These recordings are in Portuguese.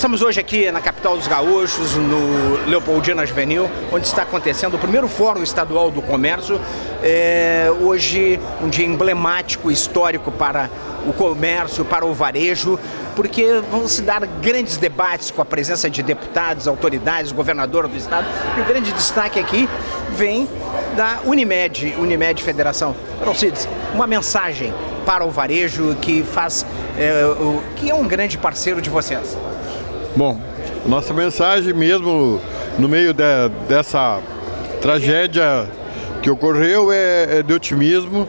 Estamos hoje aqui na capital dos gaúchos, no Leopoldina Juvenil, onde está acontecendo o primeiro Fórum Estadual do Comércio. Hoje um dia emblemático, histórico para o comércio, para o varejo, porque vão se dar grandes debates com a presença de deputados, autoridades, governador do estado. E o grande destaque aqui vem da Unimed Federação. Alcides, uma mensagem para o varejo que é um grande parceiro de vocês. Bom, nossa mensagem mesmo no meio dessa tragédia que ocorreu é de otimismo.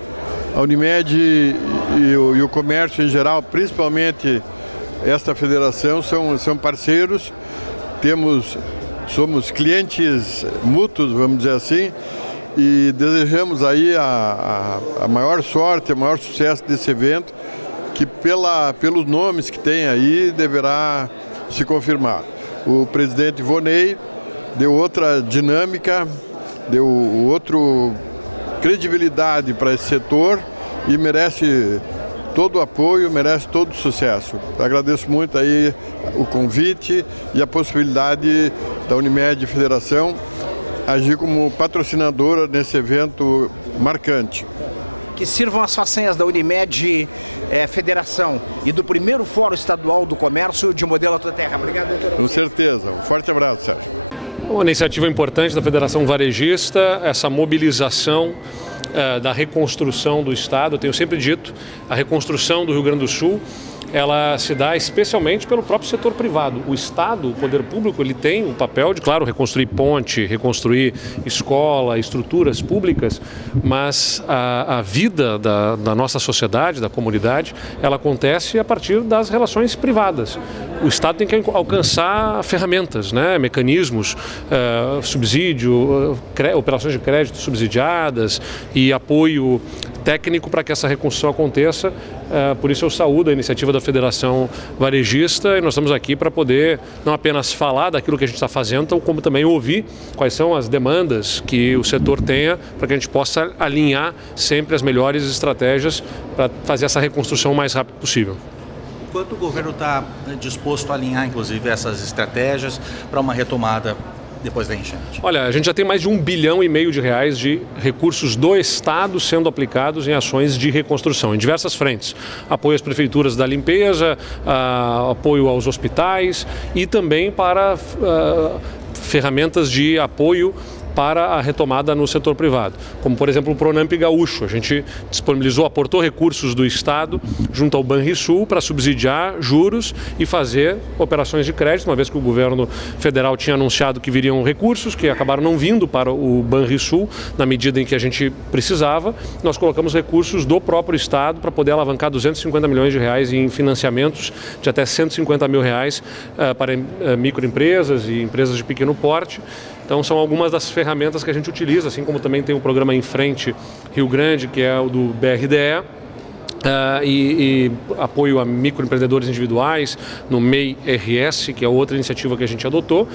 A Unimed e o comércio em geral, principalmente esta federação, são parceiros. Somos clientes mútuos, vamos dizer assim, e desejamos aí a maior sorte, o maior sucesso desse evento, que pelos nomes que tem aí deverá se confirmar. O presidente Vonei deu outra dinâmica, deu outra credibilidade para esse setor e merece todo o apoio, merece todo o sucesso. Agradeço muito aí o convite e a possibilidade da Unimed Federação agir como patrocinadora nesse evento marcante. Que sirvam as façanhas da Unimed Federação e do primeiro Fórum Estadual do Comércio de modelo A Tua Terra. Obrigado, doutor. Com certeza. Um forte abraço, Sérgio. Uma iniciativa importante da Federação Varejista, essa mobilização da reconstrução do Estado. Eu tenho sempre dito, a reconstrução do Rio Grande do Sul, ela se dá especialmente pelo próprio setor privado. O Estado, o poder público, ele tem o papel de, claro, reconstruir ponte, reconstruir escola, estruturas públicas, mas a vida da nossa sociedade, da comunidade, ela acontece a partir das relações privadas. O Estado tem que alcançar ferramentas, né, mecanismos, subsídio, operações de crédito subsidiadas e apoio técnico para que essa reconstrução aconteça. Por isso eu saúdo a iniciativa da Federação Varejista e nós estamos aqui para poder não apenas falar daquilo que a gente está fazendo, como também ouvir quais são as demandas que o setor tenha para que a gente possa alinhar sempre as melhores estratégias para fazer essa reconstrução o mais rápido possível. Quanto o governo está disposto a alinhar, inclusive, essas estratégias para uma retomada depois da enchente? Olha, a gente já tem mais de R$1,5 bilhão de recursos do Estado sendo aplicados em ações de reconstrução, em diversas frentes. Apoio às prefeituras da limpeza, apoio aos hospitais e também para ferramentas de apoio para a retomada no setor privado, como por exemplo o Pronamp Gaúcho. A gente aportou recursos do Estado junto ao Banrisul para subsidiar juros e fazer operações de crédito, uma vez que o governo federal tinha anunciado que viriam recursos que acabaram não vindo para o Banrisul na medida em que a gente precisava. Nós colocamos recursos do próprio Estado para poder alavancar R$250 milhões em financiamentos de até R$150 mil para microempresas e empresas de pequeno porte. Então são algumas das ferramentas que a gente utiliza, assim como também tem o programa Em Frente Rio Grande, que é o do BRDE, e apoio a microempreendedores individuais no MEI-RS, que é outra iniciativa que a gente adotou.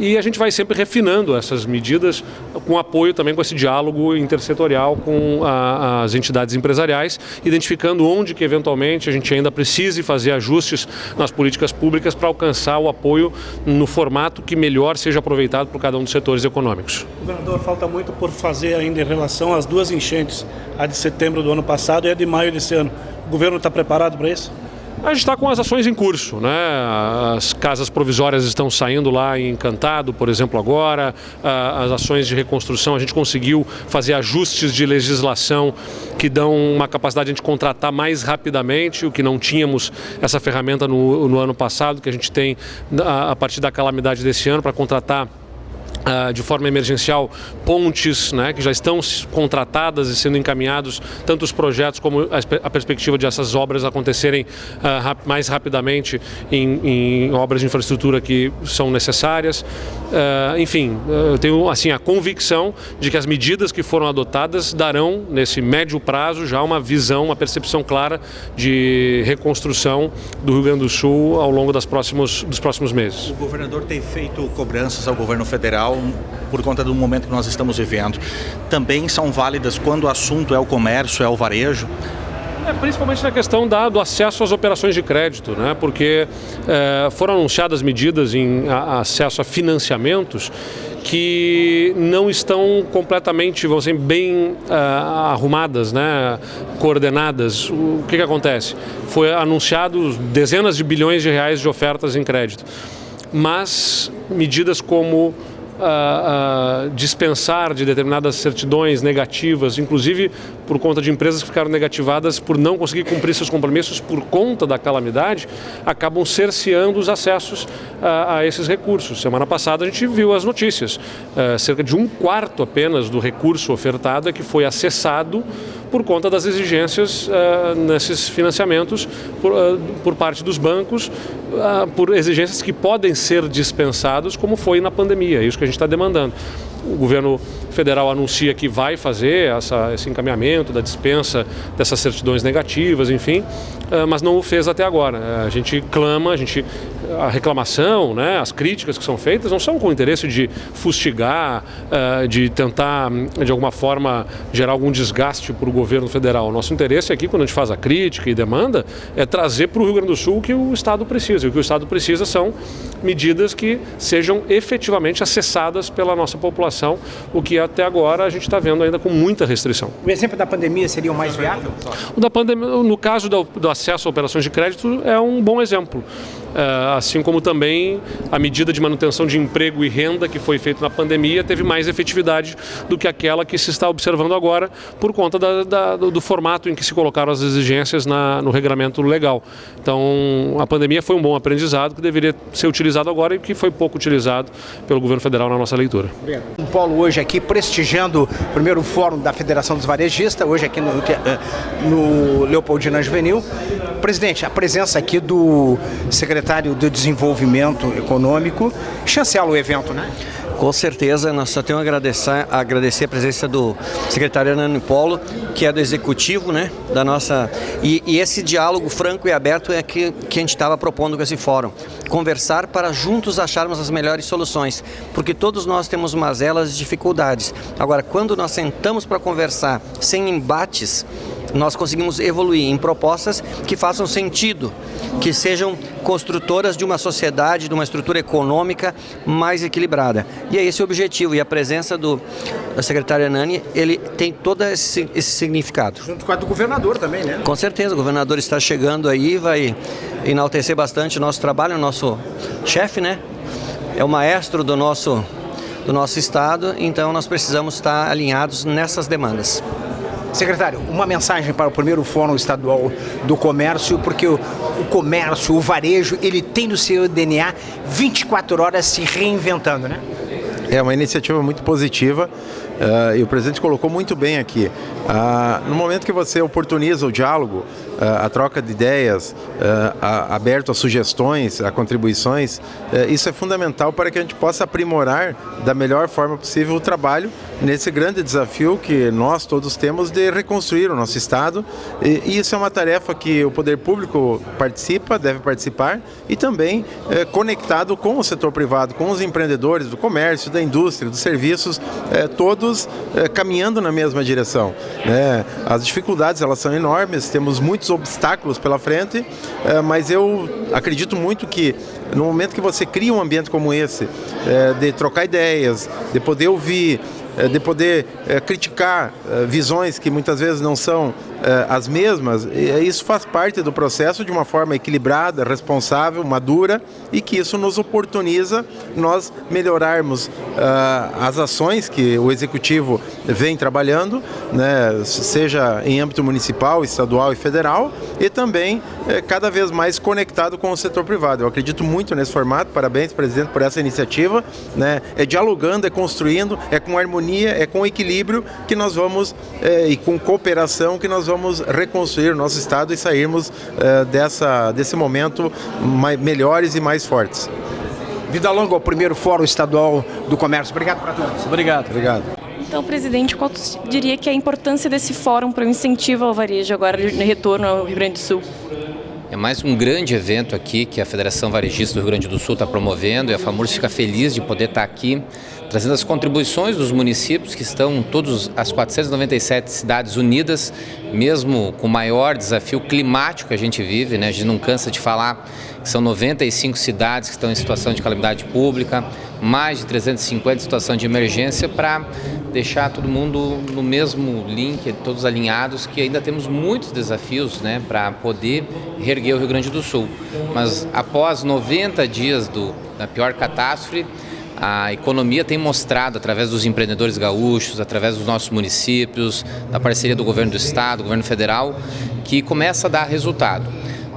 E a gente vai sempre refinando essas medidas com apoio também com esse diálogo intersetorial com as entidades empresariais, identificando onde que eventualmente a gente ainda precise fazer ajustes nas políticas públicas para alcançar o apoio no formato que melhor seja aproveitado por cada um dos setores econômicos. Governador, falta muito por fazer ainda em relação às duas enchentes, a de setembro do ano passado e a de maio desse ano. O governo está preparado para isso? A gente está com as ações em curso, né? As casas provisórias estão saindo lá em Encantado, por exemplo, agora. As ações de reconstrução, a gente conseguiu fazer ajustes de legislação que dão uma capacidade de a gente contratar mais rapidamente, o que não tínhamos essa ferramenta no ano passado, que a gente tem a partir da calamidade desse ano para contratar de forma emergencial pontes, né, que já estão contratadas e sendo encaminhados tanto os projetos como a perspectiva de essas obras acontecerem mais rapidamente em obras de infraestrutura que são necessárias. Enfim, eu tenho assim a convicção de que as medidas que foram adotadas darão nesse médio prazo já uma visão, uma percepção clara de reconstrução do Rio Grande do Sul ao longo dos próximos meses. O governador tem feito cobranças ao governo federal por conta do momento que nós estamos vivendo. Também são válidas quando o assunto é o comércio, é o varejo? Principalmente na questão do acesso às operações de crédito, né? Porque foram anunciadas medidas em acesso a financiamentos que não estão completamente, vamos dizer, bem arrumadas, né? Coordenadas. O que acontece? Foi anunciado dezenas de bilhões de reais de ofertas em crédito, mas medidas como dispensar de determinadas certidões negativas, inclusive por conta de empresas que ficaram negativadas por não conseguir cumprir seus compromissos por conta da calamidade, acabam cerceando os acessos a esses recursos. Semana passada a gente viu as notícias, cerca de 1/4 apenas do recurso ofertado é que foi acessado por conta das exigências nesses financiamentos por parte dos bancos, por exigências que podem ser dispensados, como foi na pandemia, é isso que a gente está demandando. O governo federal anuncia que vai fazer esse encaminhamento da dispensa dessas certidões negativas, enfim, mas não o fez até agora. A gente clama, a reclamação, né, as críticas que são feitas não são com o interesse de fustigar, de tentar, de alguma forma, gerar algum desgaste para o governo federal. O nosso interesse aqui, quando a gente faz a crítica e demanda, é trazer para o Rio Grande do Sul o que o Estado precisa. E o que o Estado precisa são medidas que sejam efetivamente acessadas pela nossa população, o que até agora a gente está vendo ainda com muita restrição. O exemplo da pandemia seria o mais viável? O da pandemia, no caso do acesso a operações de crédito, é um bom exemplo. Assim como também a medida de manutenção de emprego e renda que foi feita na pandemia teve mais efetividade do que aquela que se está observando agora por conta do formato em que se colocaram as exigências no regulamento legal. Então, a pandemia foi um bom aprendizado que deveria ser utilizado agora e que foi pouco utilizado pelo governo federal na nossa leitura. Um polo hoje aqui prestigiando o primeiro fórum da Federação dos Varejistas, hoje aqui no Leopoldina Juvenil. Presidente, a presença aqui do secretário de Desenvolvimento Econômico chancela o evento, né? Com certeza, nós só temos a agradecer a presença do secretário Hernani Polo, que é do executivo, né, da nossa... E esse diálogo franco e aberto é que a gente estava propondo com esse fórum. Conversar para juntos acharmos as melhores soluções, porque todos nós temos mazelas e dificuldades. Agora, quando nós sentamos para conversar sem embates, nós conseguimos evoluir em propostas que façam sentido, que sejam construtoras de uma sociedade, de uma estrutura econômica mais equilibrada. E é esse o objetivo, e a presença do secretário Hernani, ele tem todo esse significado. Junto com a do governador também, né? Com certeza, o governador está chegando aí, vai enaltecer bastante o nosso trabalho, o nosso chefe, né? É o maestro do nosso estado, então nós precisamos estar alinhados nessas demandas. Secretário, uma mensagem para o primeiro Fórum Estadual do Comércio, porque o comércio, o varejo, ele tem no seu DNA 24 horas se reinventando, né? É uma iniciativa muito positiva e o presidente colocou muito bem aqui. No momento que você oportuniza o diálogo, a troca de ideias, aberto a sugestões, a contribuições, isso é fundamental para que a gente possa aprimorar da melhor forma possível o trabalho nesse grande desafio que nós todos temos de reconstruir o nosso Estado. E isso é uma tarefa que o poder público deve participar e também conectado com o setor privado, com os empreendedores do comércio, da indústria, dos serviços, todos caminhando na mesma direção. As dificuldades, elas são enormes, temos muitos obstáculos pela frente, mas eu acredito muito que no momento que você cria um ambiente como esse, de trocar ideias, de poder ouvir, de poder criticar visões que muitas vezes não são as mesmas, isso faz parte do processo de uma forma equilibrada, responsável, madura, e que isso nos oportuniza nós melhorarmos as ações que o Executivo vem trabalhando, né, seja em âmbito municipal, estadual e federal, e também cada vez mais conectado com o setor privado. Eu acredito muito nesse formato, parabéns, presidente, por essa iniciativa, né? É dialogando, é construindo, é com harmonia, é com equilíbrio que nós vamos, e com cooperação, que nós vamos reconstruir o nosso Estado e sairmos desse momento melhores e mais fortes. Vida longa ao primeiro Fórum Estadual do Comércio. Obrigado para todos. Obrigado. Obrigado. Então, presidente, qual tu diria que é a importância desse fórum para o incentivo ao varejo agora no retorno ao Rio Grande do Sul? É mais um grande evento aqui que a Federação Varejista do Rio Grande do Sul está promovendo, e a FAMURS fica feliz de poder estar aqui trazendo as contribuições dos municípios que estão todas as 497 cidades unidas, mesmo com o maior desafio climático que a gente vive, né? A gente não cansa de falar que são 95 cidades que estão em situação de calamidade pública, mais de 350 em situação de emergência, para deixar todo mundo no mesmo link, todos alinhados, que ainda temos muitos desafios, né, para poder reerguer o Rio Grande do Sul. Mas após 90 dias da pior catástrofe, a economia tem mostrado, através dos empreendedores gaúchos, através dos nossos municípios, da parceria do governo do estado, do governo federal, que começa a dar resultado.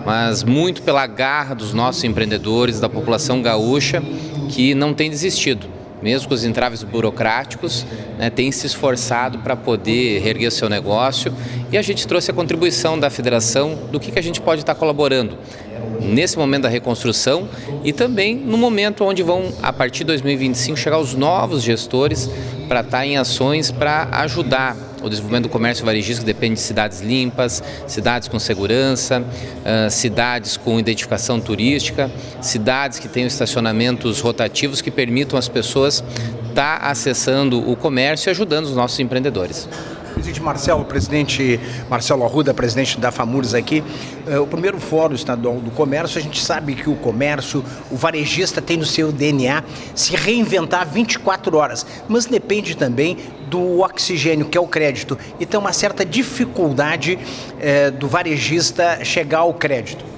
Mas muito pela garra dos nossos empreendedores, da população gaúcha, que não tem desistido. Mesmo com os entraves burocráticos, né, tem se esforçado para poder reerguer o seu negócio, e a gente trouxe a contribuição da federação do que a gente pode estar colaborando nesse momento da reconstrução, e também no momento onde vão, a partir de 2025, chegar os novos gestores para estar em ações para ajudar o desenvolvimento do comércio varejista, que depende de cidades limpas, cidades com segurança, cidades com identificação turística, cidades que tenham estacionamentos rotativos que permitam às pessoas estar acessando o comércio e ajudando os nossos empreendedores. Presidente Marcelo Arruda, presidente da FAMURS aqui. O primeiro Fórum Estadual do Comércio, a gente sabe que o comércio, o varejista tem no seu DNA se reinventar 24 horas, mas depende também do oxigênio, que é o crédito, e tem uma certa dificuldade do varejista chegar ao crédito.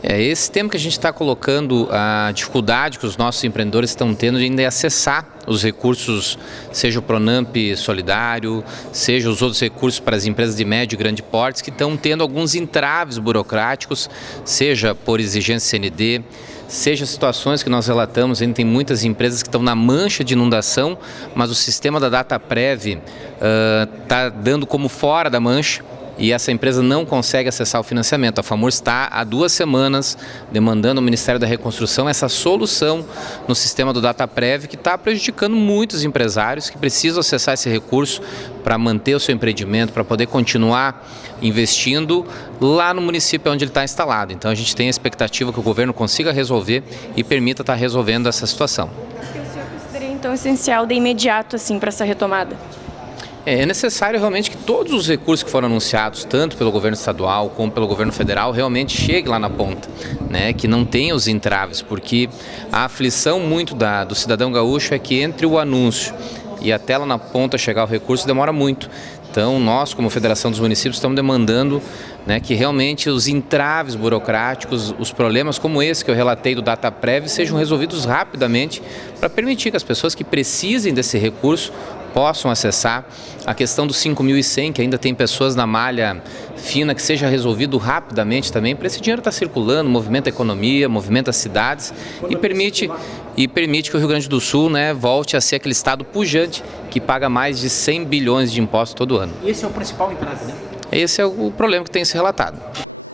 Esse tema que a gente está colocando, a dificuldade que os nossos empreendedores estão tendo de ainda acessar os recursos, seja o Pronamp solidário, seja os outros recursos para as empresas de médio e grande porte, que estão tendo alguns entraves burocráticos, seja por exigência CND, seja situações que nós relatamos, ainda tem muitas empresas que estão na mancha de inundação, mas o sistema da DataPrev está dando como fora da mancha, e essa empresa não consegue acessar o financiamento. A FAMURS está há 2 semanas demandando ao Ministério da Reconstrução essa solução no sistema do DataPrev, que está prejudicando muitos empresários que precisam acessar esse recurso para manter o seu empreendimento, para poder continuar investindo lá no município onde ele está instalado. Então a gente tem a expectativa que o governo consiga resolver e permita estar resolvendo essa situação. O que o senhor considera então essencial de imediato assim para essa retomada? É necessário realmente que todos os recursos que foram anunciados, tanto pelo governo estadual como pelo governo federal, realmente cheguem lá na ponta, né? Que não tenha os entraves, porque a aflição muito do cidadão gaúcho é que entre o anúncio e até lá na ponta chegar o recurso demora muito. Então nós, como Federação dos Municípios, estamos demandando, né, que realmente os entraves burocráticos, os problemas como esse que eu relatei do DataPrev, sejam resolvidos rapidamente para permitir que as pessoas que precisem desse recurso possam acessar. A questão dos 5.100, que ainda tem pessoas na malha fina, que seja resolvido rapidamente também, para esse dinheiro estar circulando, movimenta a economia, movimenta as cidades e permite que o Rio Grande do Sul, né, volte a ser aquele estado pujante que paga mais de 100 bilhões de impostos todo ano. Esse é o principal entrave, né? Esse é o problema que tem se relatado.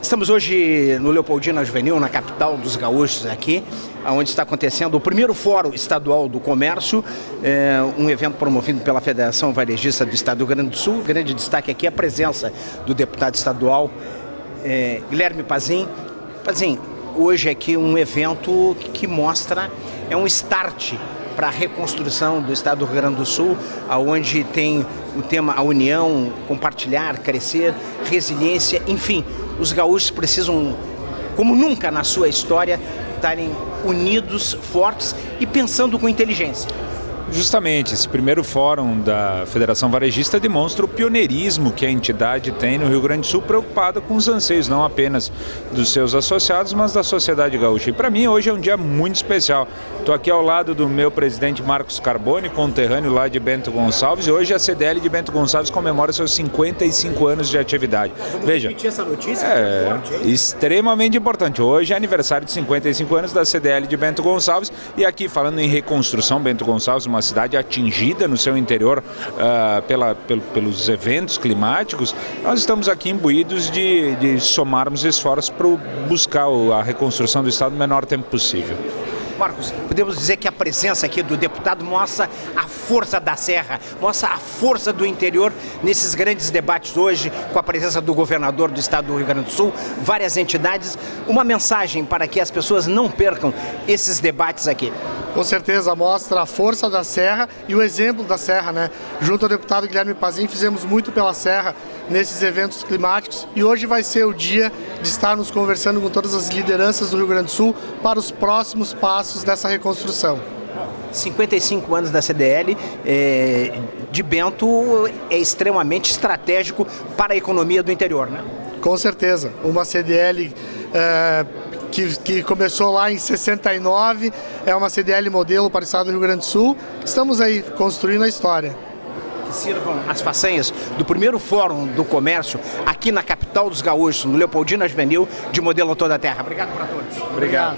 Estamos hoje no Leopoldina Juvenil, na capital dos gaúchos aqui, onde está acontecendo o primeiro Fórum Estadual do Comércio, um evento promovido pela Federação Varejista do Estado do Rio Grande do Sul. Grande destaque aqui é a presença do deputado estadual Guilherme Pazin. Pazin, hoje aqui um evento que mostra, é um start para a reconstrução do Estado do Rio Grande do Sul, onde tem o tema a união, compartilhar, crescer, resiliência, enfim. Os gaúchos precisam, como nunca na sua história, estarem unidos, fortes e pensando com inteligência. Justamente, esse primeiro fórum da Federação Varejista demonstra o pioneirismo que a entidade tem no Rio Grande do Sul, preocupada com os anseios não apenas dos seus associados, mas da sociedade gaúcha. E para mim hoje é um dia muito especial. Estou aqui ao lado do meu presidente Marcos Carboni, conterrâneo lá de Bento Gonçalves, e hoje a CDL de Bento Gonçalves comemora seus 55 anos de atividade. Veja, repetir essa notícia? Extremamente importante. Hoje é aniversário de 55 anos da CDL de Bento Gonçalves, e aqui falando em reconstrução, Bento Gonçalves, uma cidade atingida no seu interior pelos eventos climáticos, nós estamos aqui imbuídos de somarmos esforços para buscar a reconstrução do estado no menor tempo possível. Marcos, podemos dizer que a presença aqui do deputado mostra a força da Serra, mostra a força do interior nesses grandes debates hoje, com a presença do governador do estado do Rio Grande do Sul, várias entidades. Uma mensagem para que as pessoas não percam esses debates aqui. Com certeza, mostra a força da Serra e o exemplo da Serra, né? Junto ao deputado Guilherme Pazin, fizemos muito pela Serra nesses eventos climáticos e hoje vai ser o dia de estarmos conversando com todas as lideranças do Rio Grande do Sul para os próximos passos dessa reconstrução. 55 anos da CDL de Bento é extremamente estratégico para a economia do interior, né? Com certeza, uma CDL que começou lá em 69, é uma CDL modelo para o estado do Rio Grande do Sul. Estamos aí construindo a história. Que sirvam as façanhas do primeiro Fórum do Comércio aqui na capital dos gaúchos, no Leopoldina Juvenil, de modelo toda a terra. Obrigado para todos. Obrigado.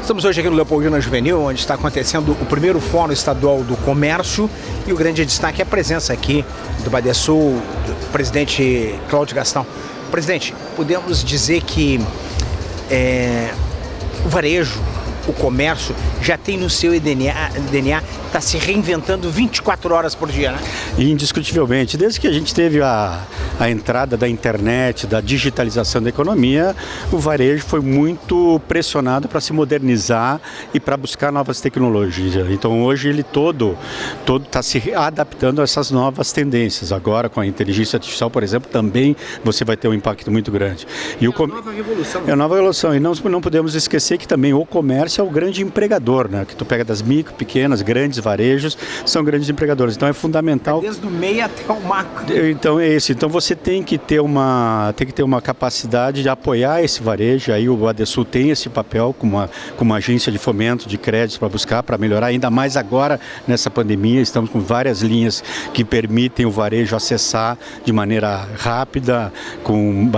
Estamos hoje aqui no Leopoldina Juvenil, onde está acontecendo o primeiro Fórum Estadual do Comércio, e o grande destaque é a presença aqui do Badesul, do presidente Cláudio Gastão. Presidente, podemos dizer que o varejo, o comércio, já tem no seu DNA, está se reinventando 24 horas por dia, né? Indiscutivelmente. Desde que a gente teve a entrada da internet, da digitalização da economia, o varejo foi muito pressionado para se modernizar e para buscar novas tecnologias. Então hoje ele todo está se adaptando a essas novas tendências. Agora com a inteligência artificial, por exemplo, também você vai ter um impacto muito grande. E a nova revolução. É a nova revolução. E não podemos esquecer que também o comércio é o grande empregador, né? Que tu pega das micro, pequenas, grandes varejos, são grandes empregadores. Então é fundamental. Desde o meio até o macro. Então é isso. Então você tem que ter uma capacidade de apoiar esse varejo. Aí o Badesul tem esse papel como uma agência de fomento de créditos para buscar, para melhorar ainda mais agora nessa pandemia. Estamos com várias linhas que permitem o varejo acessar de maneira rápida, com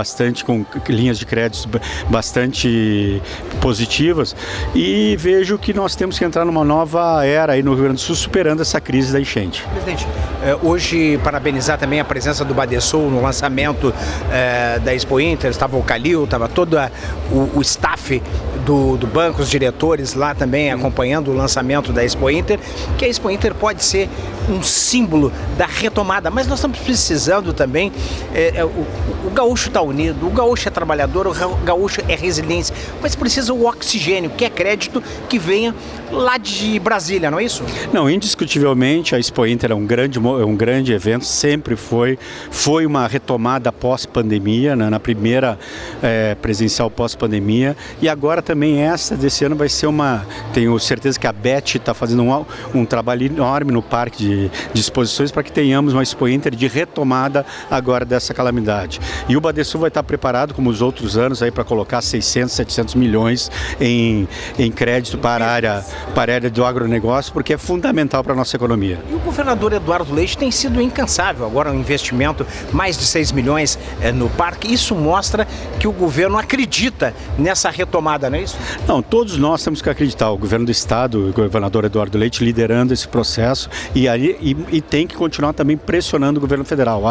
linhas de créditos bastante positivas. E vejo que nós temos que entrar numa nova era aí no Rio Grande do Sul, superando essa crise da enchente. Presidente, hoje parabenizar também a presença do Badesul no lançamento da Expo Inter. Estava o Calil, estava todo o staff do banco, os diretores lá também acompanhando o lançamento da Expo Inter, que a Expo Inter pode ser um símbolo da retomada, mas nós estamos precisando também, o gaúcho está unido, o gaúcho é trabalhador, o gaúcho é resiliência, mas precisa o oxigênio, que é crédito que venha lá de Brasília, não é isso? Não, indiscutivelmente a Expo Inter é um grande evento, sempre foi uma retomada pós-pandemia, né, na primeira presencial pós-pandemia, e agora também essa desse ano vai ser tenho certeza que a Beth está fazendo um trabalho enorme no parque de exposições para que tenhamos uma Expo Inter de retomada agora dessa calamidade. E o Badesul vai estar preparado, como os outros anos, aí para colocar 600, 700 milhões em crédito para a área do agronegócio, porque é fundamental para a nossa economia. E o governador Eduardo Leite tem sido incansável. Agora um investimento, mais de 6 milhões no parque. Isso mostra que o governo acredita nessa retomada, não é isso? Não, todos nós temos que acreditar. O governo do estado, o governador Eduardo Leite, liderando esse processo e tem que continuar também pressionando o governo federal.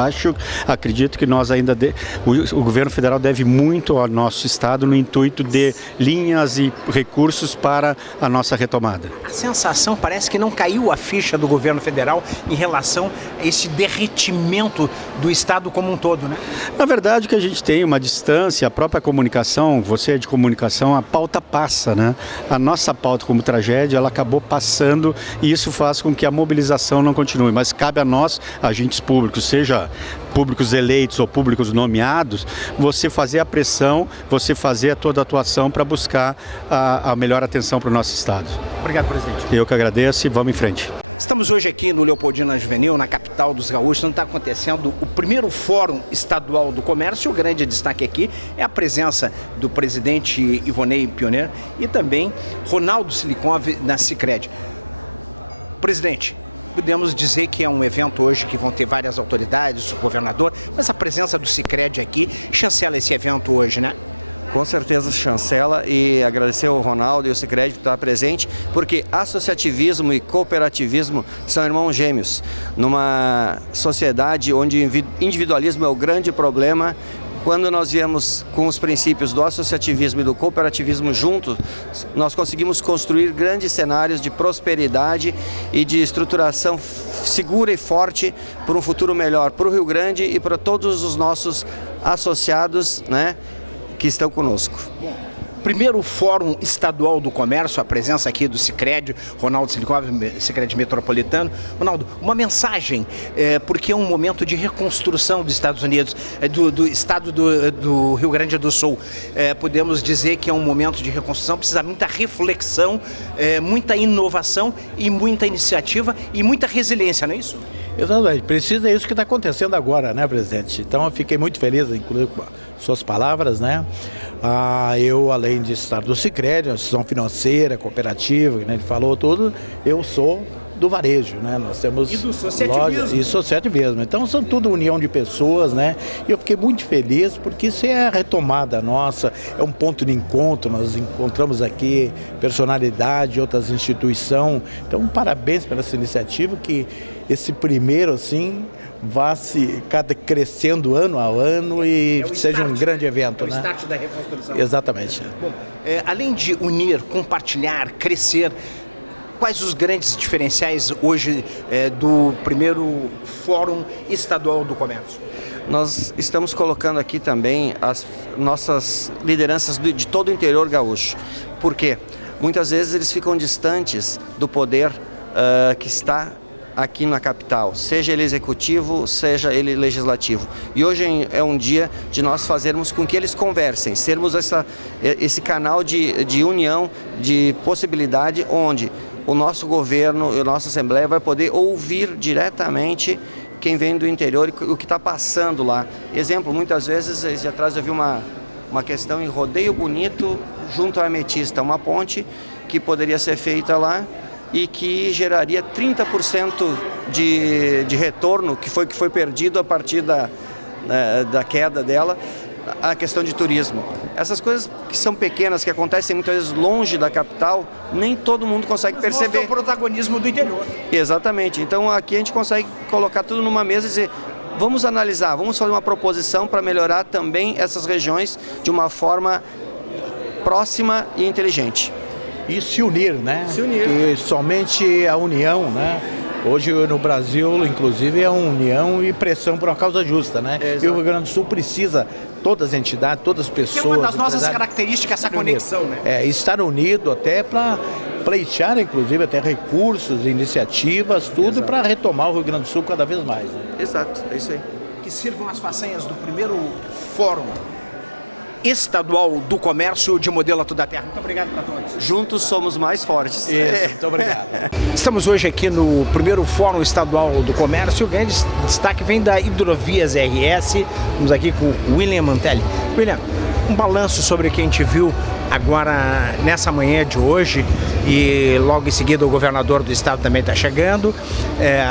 Acredito que nós ainda o governo federal deve muito ao nosso estado no intuito de linhas e recursos para a nossa retomada. A sensação parece que não caiu a ficha do governo federal em relação a esse derretimento do estado como um todo, né? Na verdade, o que a gente tem uma distância, a própria comunicação, você é de comunicação, a pauta passa, né? A nossa pauta como tragédia, ela acabou passando e isso faz com que a mobilização não continue, mas cabe a nós, agentes públicos, seja públicos eleitos ou públicos nomeados, você fazer a pressão, você fazer toda a atuação para buscar a melhor atenção para o nosso estado. Obrigado, presidente. Eu que agradeço e vamos em frente. Estamos hoje aqui no Leopoldina Juvenil, na capital dos gaúchos, onde está acontecendo o primeiro Fórum Estadual do Comércio. O grande destaque aqui é a presença do presidente Ivonei Pioneer e também Ronaldo Silikov da Sicredi. Presidente, podemos dizer que é um evento hoje que vão ter várias autoridades, o governador, mas a presença do Sicredi aqui chancela esse evento hoje, né? Com certeza chancela, e agradecer ao Ronaldo e ao Sicredi por estar presente, porque associativismo e cooperativismo são irmãos gêmeos. Numa sociedade onde individualismo é o grande problema, quando nós viemos com os princípios do associativismo e do cooperativismo juntos, nós conseguimos construir grandes cenários de prosperidade e de estruturação segura e forte para um futuro melhor para o Rio Grande e para todos os nossos associados, né, que estão conosco. Primeiro Fórum Estadual do Comércio, a presença aqui do Sicredi, Ronaldo Silikov, Sicredi Metropolitano. Ronaldo, uma mensagem, porque é um momento de reconstrução dos Estados Unidos, do estado do Rio Grande do Sul. Podemos dizer que é um momento de reconstrução, precisa muita reflexão, muita inovação e muita iniciativa e muita resiliência, não é isso? Exatamente, precisa isso que está acontecendo agora, né, presidente? Então eu fiquei muito feliz, inclusive com suas palavras, né? Eu, além de estar do Sicredi, uma instituição financeira, cooperativa, né, ele falou tudo, eu sou do varejo, né? Nós temos e do associativismo. E associativismo. Então são tudo união de pessoas, né? E eu fiquei muito feliz porque isso é a retomada nossa, é um ponto de encontro, nós encontramos aqui personalidade de outras instituições. Então parabéns pela essa iniciativa, que esse primeiro assim vá se crescendo ano a ano e seja um grande evento, né? O start da reconstrução. Exatamente. Bom, além de unir, compartilhar, crescer, quais os grandes diferenciais hoje do primeiro Fórum Estadual do Comércio? Nós estamos colocando aqui também as nossas lideranças de todo o interior gaúcho. Por quê? Muitas vezes eles ficam distantes do poder que está aqui na capital, seja ele executivo, seja ele legislativo. E hoje é um dia de nós fazermos com que eles conversem, sermos esse canal de união, de possibilidade, onde o nosso governo e a nossa Assembleia vai poder ouvir diretamente quem vem do interior e o que está passando lá. Exemplo, muitas vezes, dias atrás eu vi uma questão em Rodeio Bonito, junto à Ametista, uma ponte que poderia ser feita lá e que geraria 30% de retorno que foi perdido a partir da queda dela, a questão de turismo. Essas coisas que são pequenas, que acontecem muitas vezes longe da capital, nem todo mundo consegue perceber. Mostra o protagonismo do interior. Exatamente. Então aqui a gente consegue colocar tudo numa mesa e dizer, vamos analisar, vamos fazer uma proposição para melhorar também essas regiões de uma forma próxima e inteligente. E se unir, né? Se unir. E somente a união, né? Hoje no Brasil, inclusive, é união e pressão por uma causa justa, né? E o Rio Grande do Sul precisa, todas as entidades, todas as pessoas... Que é uma das nossas características, essa conexão, né? Estar unido até para pleitear, inclusive, até recursos, iniciativas, tudo para retomar o Rio Grande do Sul cada vez mais. Né? Exato, é isso aí. Que sirvam as façanhas do primeiro Fórum Estadual do Comércio de Modelo a Toda a Terra. Muito obrigado para todos. Juntos somos mais fortes. Isso, muito obrigado. Estamos hoje aqui no primeiro Fórum Estadual do Comércio. O grande destaque vem da Hidrovias RS. Estamos aqui com o William Mantelli. William, um balanço sobre o que a gente viu agora nessa manhã de hoje, e logo em seguida o governador do estado também está chegando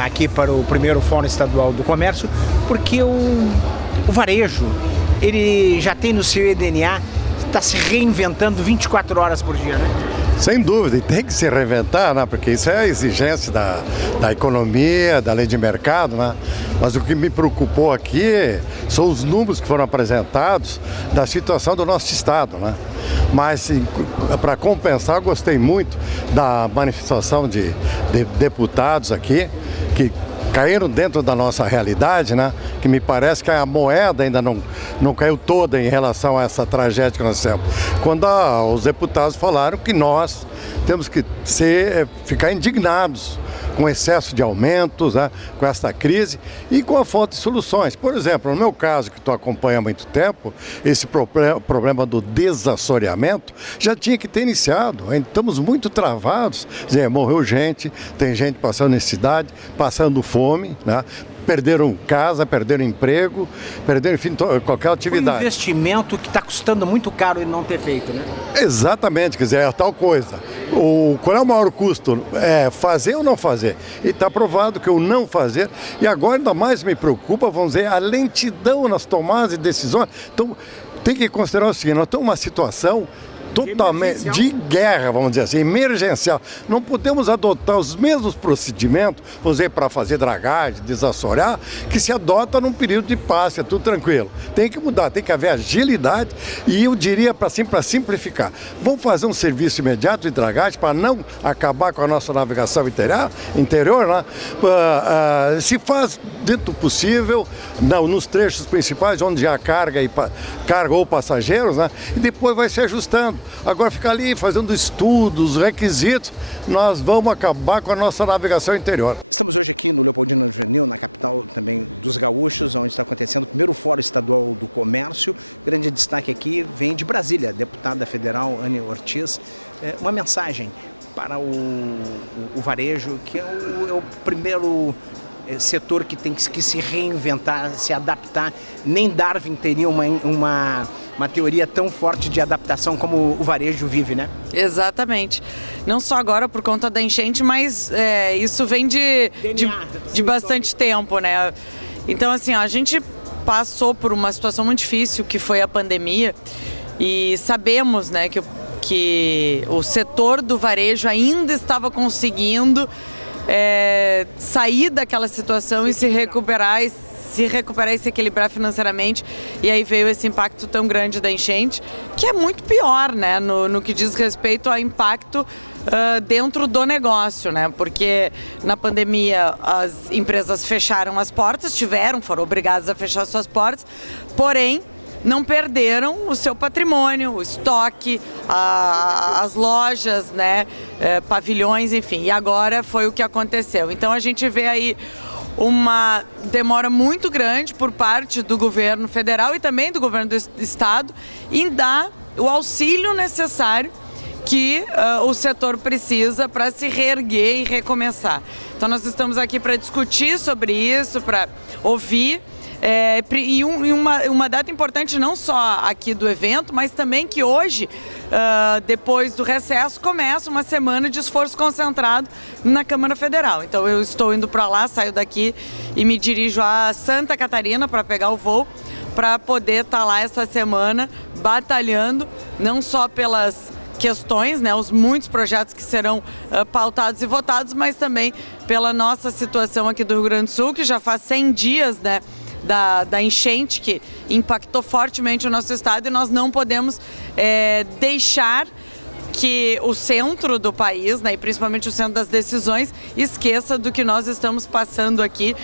aqui para o primeiro Fórum Estadual do Comércio, porque o varejo, ele já tem no seu DNA, está se reinventando 24 horas por dia, né? Sem dúvida, e tem que se reinventar, né? Porque isso é a exigência da economia, da lei de mercado, né? Mas o que me preocupou aqui são os números que foram apresentados da situação do nosso estado, né? Mas, para compensar, eu gostei muito da manifestação de deputados aqui, que caíram dentro da nossa realidade, né? Que me parece que a moeda ainda não caiu toda em relação a essa tragédia que nós temos. Quando os deputados falaram que nós temos que ficar indignados com o excesso de aumentos, né, com essa crise e com a falta de soluções. Por exemplo, no meu caso, que estou acompanhando há muito tempo, esse problema do desassoreamento já tinha que ter iniciado. Ainda estamos muito travados. Morreu gente, tem gente passando necessidade, passando fome, né? Perderam casa, perderam emprego, perderam, enfim, qualquer atividade. Um investimento que está custando muito caro e não ter feito, né? Exatamente, quer dizer, é tal coisa. Qual é o maior custo? É fazer ou não fazer? E está provado que o não fazer, e agora ainda mais me preocupa, vamos dizer, a lentidão nas tomadas de decisões. Então, tem que considerar o seguinte, nós temos uma situação totalmente de guerra, vamos dizer assim, emergencial. Não podemos adotar os mesmos procedimentos, vamos dizer, para fazer dragagem, desassorear, que se adota num período de paz, é tudo tranquilo. Tem que mudar, tem que haver agilidade e eu diria para simplificar. Vamos fazer um serviço imediato de dragagem para não acabar com a nossa navegação interior, né? Se faz dentro do possível, nos trechos principais, onde há carga ou passageiros, né? E depois vai se ajustando. Agora ficar ali fazendo estudos, requisitos, nós vamos acabar com a nossa navegação interior. Estamos hoje aqui no Leopoldina Juvenil, na capital também dos gaúchos, onde está acontecendo o primeiro Fórum Estadual do Comércio. Grande destaque aqui vem de Brasília, a deputada federal Anne Ortiz. Uma mensagem para o varejo, que é o primeiro setor que tem que se reinventar, se adaptar. Nem Darwin teria uma teoria tão forte de adaptação como o varejo vive, né? Exatamente. Não só agora por conta da enchente, mas isso vem de bastante tempo, né? Então, assim, a gente passou por uma situação muito difícil, que foi a pandemia, e sabemos, né, que o setor do varejo ainda estava conseguindo sair daquela situação e se recuperar e se equilibrar financeiramente, e aí veio esse impacto tão grande da enchente, que é muito pior, né, no que diz respeito ao impacto dentro do negócio, né, porque na pandemia as empresas fecharam as portas, foram obrigadas a fechar suas portas, porém não perderam o seu patrimônio, o estoque, as lojas, né, pavilhões, enfim. E agora foi o que aconteceu. Então a gente vê aí uma demora muito grande por parte do governo federal e também do governo do estado em dar o auxílio necessário que o setor precisa para se reerguer e recomeçar. Então nós estamos aqui para discutir sobre isso, para ouvir. E uma data importante não só aqui do evento, mas também que hoje, depois do recesso, começa uma semana de esforço concentrado na Câmara Federal. Então eu estou indo para lá, saio daqui e me dirijo a Santa Catarina para pegar o voo, para poder estar lá essa semana batalhando, não só pelas questões, né, os muitos projetos que serão pautados e votados, mas também pela nossa situação aqui do Rio Grande do Sul, que já faz 100 dias, né, da enchente que impactou fortemente o nosso estado, e nós não podemos deixar que o centro do país, né, e principalmente o centro das decisões, esqueça do que nós estamos passando aqui